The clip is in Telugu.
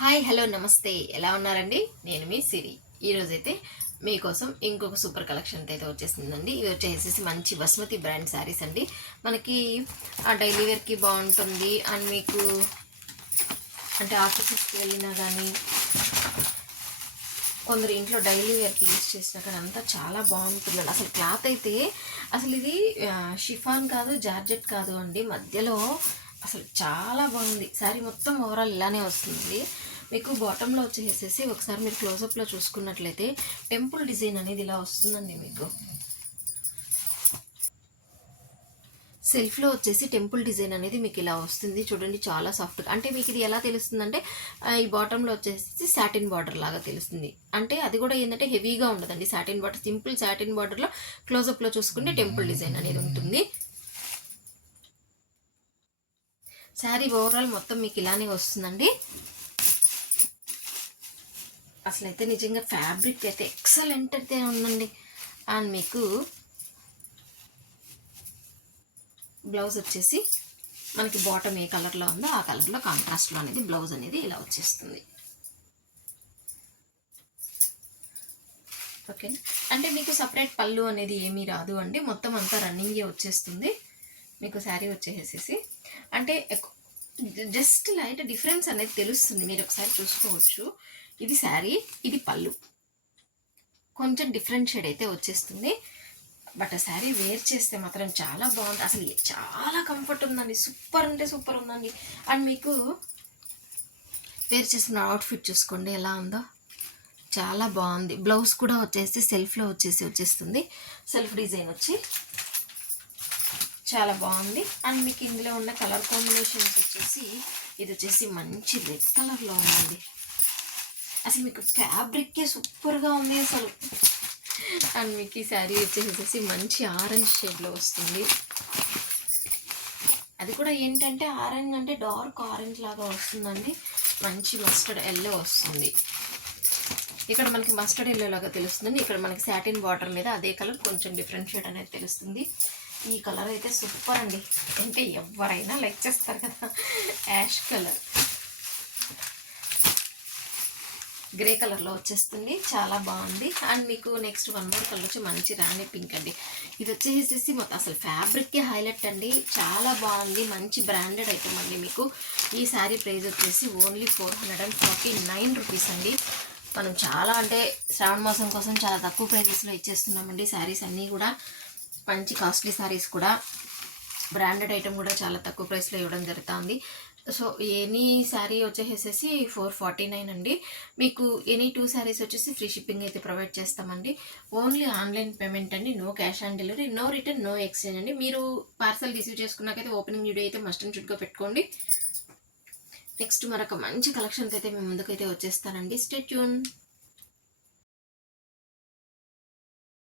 హాయ్ హలో నమస్తే, ఎలా ఉన్నారండి? నేను మీ సిరి. ఈరోజైతే మీకోసం ఇంకొక సూపర్ కలెక్షన్ అయితే వచ్చేసిందండి. ఇవి వచ్చేసేసి మంచి బస్మతి బ్రాండ్ శారీస్ అండి. మనకి డైలీ వేర్కి బాగుంటుంది. అండ్ మీకు అంటే ఆఫీసెస్కి వెళ్ళినా కానీ కొందరు ఇంట్లో డైలీ వేర్కి యూజ్ చేసినా కానీ అంతా చాలా బాగుంటుందండి. అసలు క్లాత్ అయితే అసలు ఇది షిఫాన్ కాదు, జార్జెట్ కాదు అండి, మధ్యలో అసలు చాలా బాగుంది. శారీ మొత్తం ఓవరాల్ ఇలానే వస్తుంది. మీకు బాటంలో వచ్చేసేసి ఒకసారి మీరు క్లోజప్లో చూసుకున్నట్లయితే టెంపుల్ డిజైన్ అనేది ఇలా వస్తుందండి. మీకు సెల్ఫ్లో వచ్చేసి టెంపుల్ డిజైన్ అనేది మీకు ఇలా వస్తుంది చూడండి, చాలా సాఫ్ట్గా. అంటే మీకు ఇది ఎలా తెలుస్తుందంటే ఈ బాటంలో వచ్చేసి సాటిన్ బార్డర్ లాగా తెలుస్తుంది. అంటే అది కూడా ఏంటంటే హెవీగా ఉండదండి, సాటిన్ బార్డర్, సింపుల్ సాటిన్ బార్డర్లో క్లోజప్లో చూసుకుంటే టెంపుల్ డిజైన్ అనేది ఉంటుంది. శారీ ఓవరాల్ మొత్తం మీకు ఇలానే వస్తుందండి. అసలైతే నిజంగా ఫ్యాబ్రిక్ అయితే ఎక్సలెంట్ అయితే ఉందండి. అండ్ మీకు బ్లౌజ్ వచ్చేసి మనకి బాటమ్ ఏ కలర్లో ఉందో ఆ కలర్లో కాంట్రాస్ట్లో అనేది బ్లౌజ్ అనేది ఇలా వచ్చేస్తుంది. ఓకే, అంటే మీకు సపరేట్ పళ్ళు అనేది ఏమీ రాదు అండి, మొత్తం అంతా రన్నింగే వచ్చేస్తుంది. మీకు శారీ వచ్చేసేసి అంటే జస్ట్ లైట్ డిఫరెన్స్ అనేది తెలుస్తుంది, మీరు ఒకసారి చూసుకోవచ్చు. ఇది శారీ, ఇది పళ్ళు, కొంచెం డిఫరెంట్ షేడ్ అయితే వచ్చేస్తుంది. బట్ ఆ శారీ వేర్ చేస్తే మాత్రం చాలా బాగుంది. అసలు చాలా కంఫర్ట్ ఉందండి, సూపర్ అంటే సూపర్ ఉందండి. అండ్ మీకు వేర్ చేసిన అవుట్ఫిట్ చూసుకోండి ఎలా ఉందో, చాలా బాగుంది. బ్లౌజ్ కూడా వచ్చేసి సెల్ఫ్లో వచ్చేస్తుంది, సెల్ఫ్ డిజైన్ వచ్చి చాలా బాగుంది. అండ్ మీకు ఇందులో ఉన్న కలర్ కాంబినేషన్స్ వచ్చేసి ఇది వచ్చేసి మంచి రెడ్ కలర్లో ఉందండి. అసలు మీకు ఫ్యాబ్రిక్కే సూపర్గా ఉంది అసలు. అండ్ మీకు ఈ శారీ వచ్చేసేసి మంచి ఆరెంజ్ షేడ్లో వస్తుంది. అది కూడా ఏంటంటే ఆరెంజ్ అంటే డార్క్ ఆరెంజ్ లాగా వస్తుందండి, మంచి మస్టర్డ్ ఎల్లో వస్తుంది. ఇక్కడ మనకి మస్టర్డ్ ఎల్లో లాగా తెలుస్తుందండి. ఇక్కడ మనకి సాటిన్ బార్డర్ మీద అదే కలర్ కొంచెం డిఫరెంట్ షేడ్ అనేది తెలుస్తుంది. ఈ కలర్ అయితే సూపర్ అండి, అంటే ఎవరైనా లైక్ చేస్తారు కదా. యాష్ కలర్ గ్రే కలర్లో వచ్చేస్తుంది, చాలా బాగుంది. అండ్ మీకు నెక్స్ట్ వన్ మోర్ కలర్ వచ్చి మంచి రాణి పింక్ అండి. ఇది వచ్చేసేసి మొత్తం అసలు ఫ్యాబ్రిక్కి హైలైట్ అండి, చాలా బాగుంది, మంచి బ్రాండెడ్ ఐటమ్ అండి. మీకు ఈ శారీ ప్రైస్ వచ్చేసి ఓన్లీ 449 రూపీస్ అండి. మనం చాలా అంటే శ్రావణ మాసం కోసం చాలా తక్కువ ప్రైజెస్లో ఇచ్చేస్తున్నామండి. శారీస్ అన్నీ కూడా మంచి కాస్ట్లీ శారీస్ కూడా, బ్రాండెడ్ ఐటమ్ కూడా చాలా తక్కువ ప్రైస్లో ఇవ్వడం జరుగుతుంది. సో ఎనీ శారీ వచ్చేసేసి 449 అండి. మీకు ఎనీ 2 శారీస్ వచ్చేసి ఫ్రీ షిప్పింగ్ అయితే ప్రొవైడ్ చేస్తామండి. ఓన్లీ ఆన్లైన్ పేమెంట్ అండి, no cash on delivery, no return, no exchange అండి. మీరు పార్సల్ రిసీవ్ చేసుకున్నాకైతే ఓపెనింగ్ వీడియో అయితే మస్ట్ అండ్ షుడ్గా పెట్టుకోండి. నెక్స్ట్ మరొక మంచి కలెక్షన్స్ అయితే మేము ముందుకైతే వచ్చేస్తానండి. Stay tune.